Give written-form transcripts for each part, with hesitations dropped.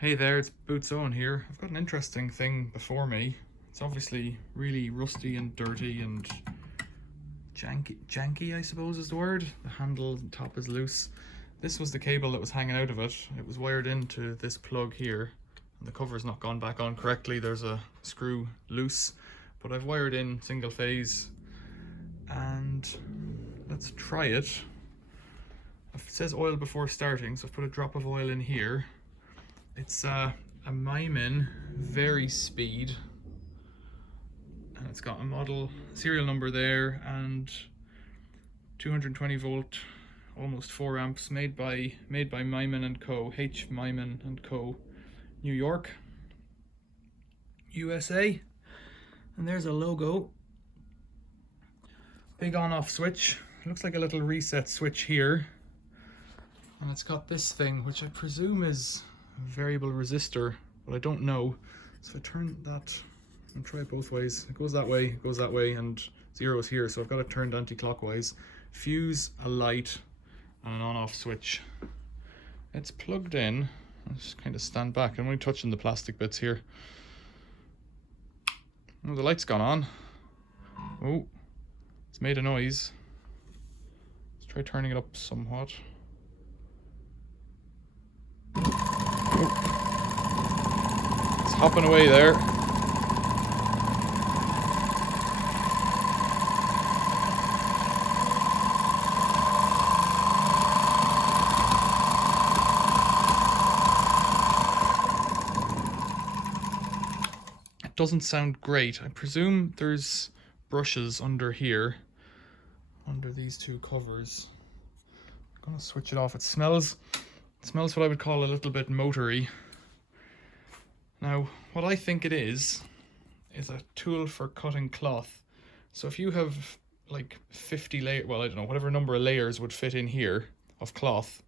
Hey there, it's Boots Owen here. I've got an interesting thing before me. It's obviously really rusty and dirty and janky, I suppose is the word. The handle and top is loose. This was the cable that was hanging out of it. It was wired into this plug here, and the cover's not gone back on correctly. There's a screw loose, but I've wired in single phase, and let's try it. It says oil before starting, so I've put a drop of oil in here. It's a Maimin Varispeed, and it's got a model serial number there and 220 volt, almost 4 amps, made by Maimin and Co. Maimin and Co. New York, USA. And there's a logo. Big on-off switch. It looks like a little reset switch here, and it's got this thing, which I presume is variable resistor, but I don't know. So if I turn that and try it both ways, it goes that way, and 0 is here, so I've got it turned anti-clockwise. Fuse, a light, and an on-off switch. It's plugged in. I'll just kind of stand back. I'm only touching the plastic bits here. Oh, the light's gone on. Oh, it's made a noise. Let's try turning it up somewhat. It's hopping away there. It doesn't sound great. I presume there's brushes under here, under these two covers. I'm gonna switch it off. It smells what I would call a little bit motory. Now, what I think it is a tool for cutting cloth. So if you have like 50 layers, well, I don't know, whatever number of layers would fit in here of cloth,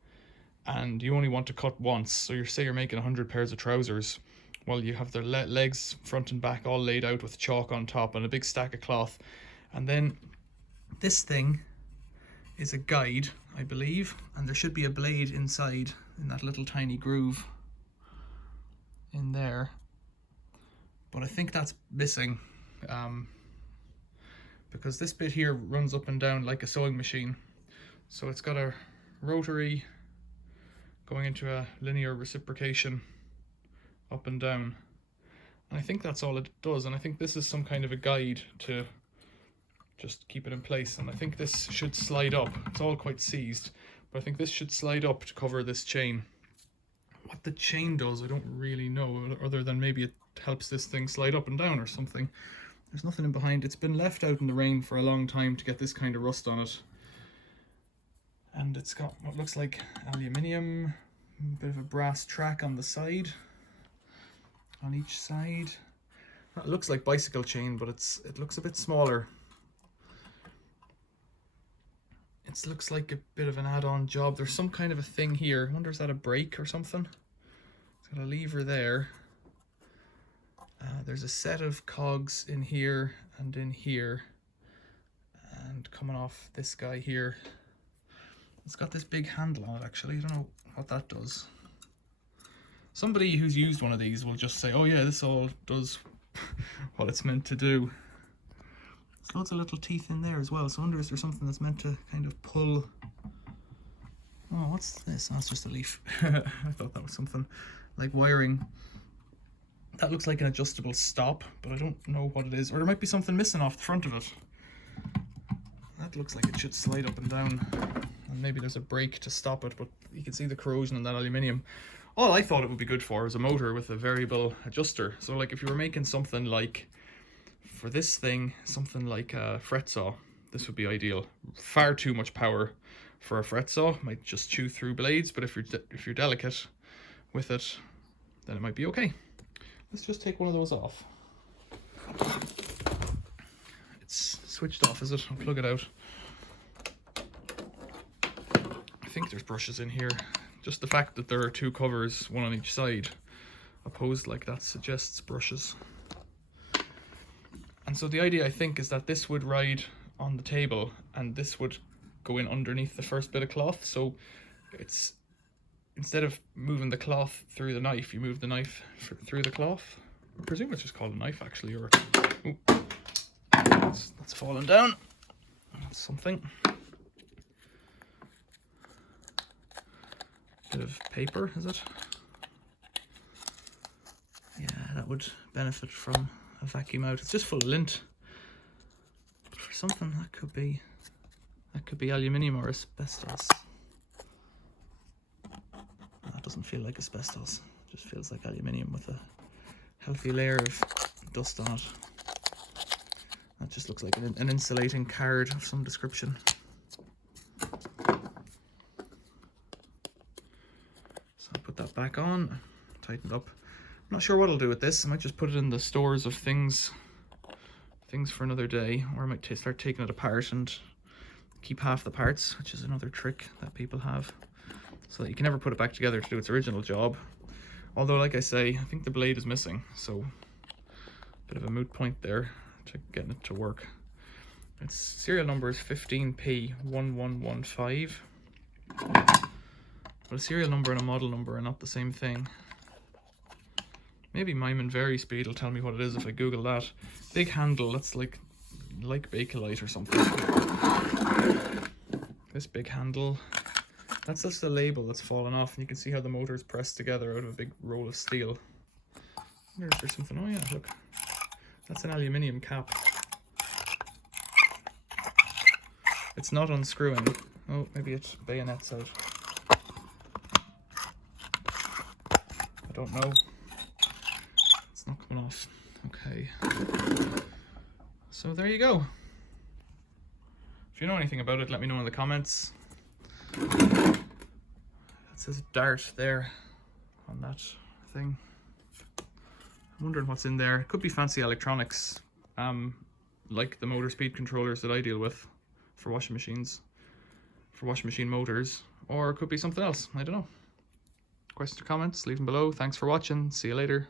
and you only want to cut once, so you're making 100 pairs of trousers. Well, you have their legs front and back all laid out with chalk on top and a big stack of cloth. And then this thing is a guide, I believe, and there should be a blade inside in that little tiny groove in there, but I think that's missing, because this bit here runs up and down like a sewing machine. So it's got a rotary going into a linear reciprocation up and down, and I think that's all it does. And I think this is some kind of a guide to just keep it in place, and I think this should slide up. It's all quite seized, but I think this should slide up to cover this chain. What the chain does, I don't really know, other than maybe it helps this thing slide up and down or something. There's nothing in behind. It's been left out in the rain for a long time to get this kind of rust on it. And it's got what looks like aluminium, a bit of a brass track on the side, on each side. That looks like bicycle chain, but it looks a bit smaller. It looks like a bit of an add-on job. There's some kind of a thing here. I wonder, is that a brake or something? It's got a lever there. There's a set of cogs in here and in here, and coming off this guy here. It's got this big handle on it, actually. I don't know what that does. Somebody who's used one of these will just say, oh yeah, this all does what it's meant to do. There's loads of little teeth in there as well, so I wonder, is there something that's meant to kind of pull? Oh, what's this? Oh, it's just a leaf. I thought that was something like wiring. That looks like an adjustable stop, but I don't know what it is. Or there might be something missing off the front of it. That looks like it should slide up and down, and maybe there's a brake to stop it, but you can see the corrosion in that aluminium. All I thought it would be good for is a motor with a variable adjuster. So like if you were making something like, for this thing, something like a fret saw, this would be ideal. Far too much power for a fret saw, might just chew through blades, but if you're delicate with it, then it might be okay. Let's just take one of those off. It's switched off, is it? I'll plug it out. I think there's brushes in here. Just the fact that there are two covers, one on each side, opposed like that, suggests brushes. And so the idea, I think, is that this would ride on the table and this would go in underneath the first bit of cloth. So it's instead of moving the cloth through the knife, you move the knife through the cloth. I presume it's just called a knife actually, or ooh, that's fallen down. That's something. Bit of paper, is it? Yeah, that would benefit from a vacuum out. It's just full of lint. But for something that could be aluminium or asbestos. That doesn't feel like asbestos. It just feels like aluminium with a healthy layer of dust on it. That just looks like an insulating card of some description. So I'll put that back on, tighten it up. I'm not sure what I'll do with this. I might just put it in the stores of things for another day, or I might start taking it apart and keep half the parts, which is another trick that people have, so that you can never put it back together to do its original job. Although, like I say, I think the blade is missing, so a bit of a moot point there to getting it to work. Its serial number is 15P1115. But a serial number and a model number are not the same thing. Maybe Maimin Varispeed will tell me what it is if I Google that. Big handle, that's like Bakelite or something. This big handle, that's just the label that's fallen off, and you can see how the motor is pressed together out of a big roll of steel. I wonder if there's something, oh yeah, look. That's an aluminium cap. It's not unscrewing. Oh, maybe it bayonets out. I don't know. It's not coming off. Okay. So there you go. If you know anything about it, let me know in the comments. It says Dart there on that thing. I'm wondering what's in there. It could be fancy electronics, like the motor speed controllers that I deal with for washing machines, for washing machine motors, or it could be something else. I don't know. Questions or comments, leave them below. Thanks for watching. See you later.